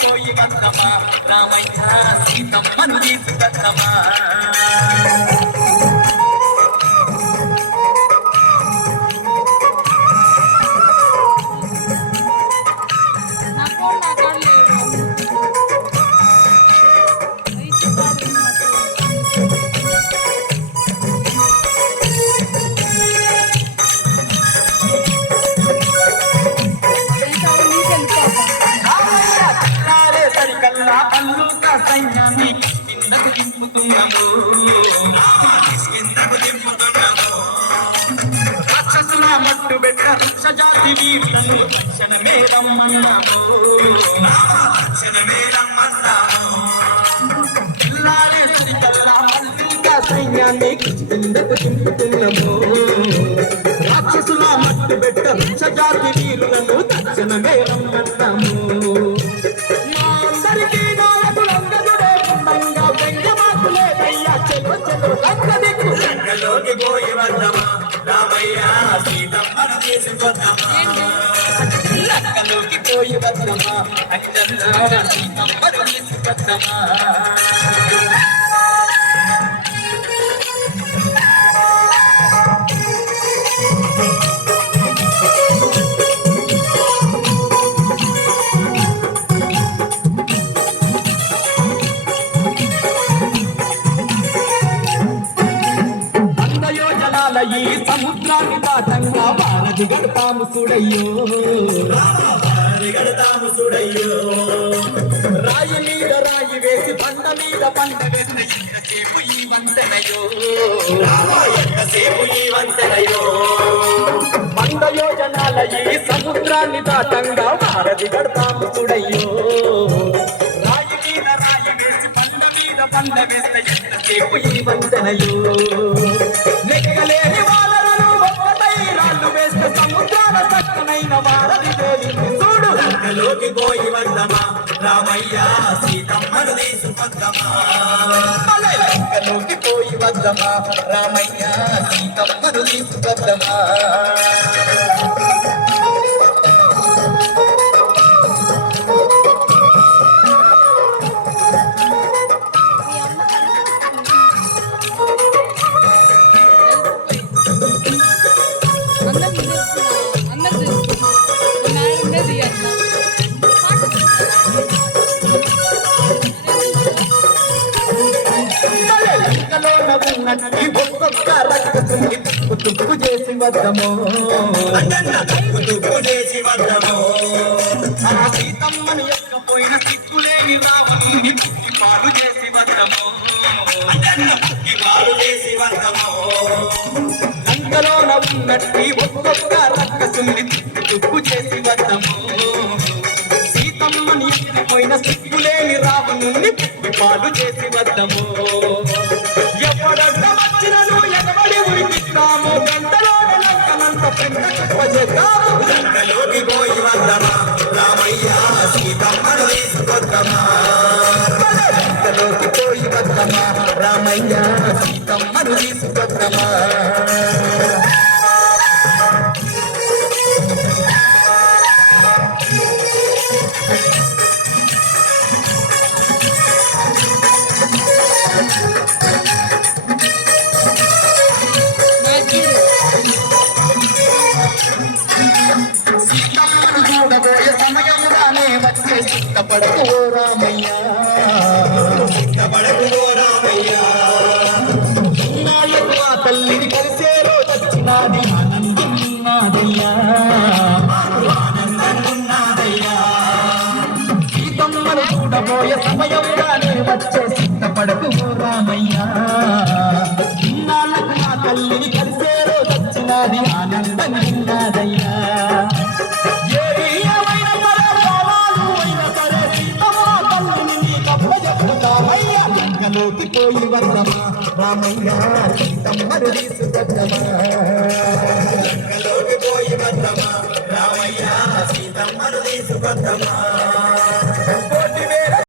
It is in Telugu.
పోయి వద్దమా రామయ్య సీతమ్మను తీసుకొద్దమా సైన్యాన్ని కిందకు దింపుతున్నాము రాక్షసుల మట్టు పెట్ట వృక్షజాతి వీరులను తక్షణమే రమ్మన్నాము పిల్లారే సరికల్లా మల్లుగా సైన్యాన్ని కిందకు దింపుతున్నాము రాక్షసుల మట్టు పెట్ట వృక్షజాతి వీరులను తక్షణమే రమ్మన్నాము లంకలోకి పోయి వద్దమా రామయ్య సీతమ్మను తీసుకొద్దమా లంకలోకి పోయి వద్దమా సీతమ్మను తీసుకొద్దమా ఈ సముద్రాన్ని దాటంగా వారధి గడతాము చూడయ్యో రాయి మీద రాయి వేసి బండ మీద పంట వేసిన ఎంతసేపు ఈ వంతెనయో వంద యోజనాల ఈ సముద్రాన్ని దాటంగా వారధి గడతాము చూడయ్యో రాయి మీద రాయి వేసి బండ మీద పంట వేసిన ఎంతసేపు ఈ వంతెనయో లెక్కలేని వాళ్ళను ఒక్కటై రాళ్ళు వేస్తే సముద్రాల చక్కనైన వారధి దేవిని చూడు లంకలోకి పోయి వద్దమా రామయ్య సీతమ్మను తీసుకొద్దమా లంకలోకి పోయి వద్దమా రామయ్య సీతమ్మను తీసుకొద్దమా తుప్పు చేసి వద్దమో సీతమ్మను ఎక్కపోయిన సిక్కులేని రావుని పాలు చేసి వద్దమో అంతలోన ఉన్నట్టి ఒక్కొక్క రక్కసుని తుప్పు చేసి వద్దమో సీతమ్మను ఎక్కిపోయిన సిక్కులేని రావుని పాలు చేసి వద్దమో ఎవడడ్డ వచ్చినను ఎగబడి ఉరికిస్తాము గంటలోని లంకనంత పెద్ద చెప్పజేద్దాము లంకలోకి పోయి వద్దమా రామయ్య సీతమ్మను తీసుకొద్దమా లంకలోకి పోయి వద్దమా రామయ్య సీతమ్మను తీసుకొద్దమా చూడబోయే సమయంగానే వచ్చే సిద్ధపడకు ఓ రామయ్య నాయకు ఆ తల్లిని కలిసే రోజు వచ్చినాది ఆనందయ్యా సీతమ్మను చూడబోయే సమయంగానే వచ్చే సిద్ధపడకు ఓ రామయ్య నాయకు ఆ తల్లిని కలిసే రోజు వచ్చినాది ఆనందయ్యా లంకలోకి పోయి వద్దమా రామయ్య సీతమ్మను తీసుకొద్దమా లంకలోకి పోయి వద్దమా రామయ్య సీతమ్మను తీసుకొద్దమా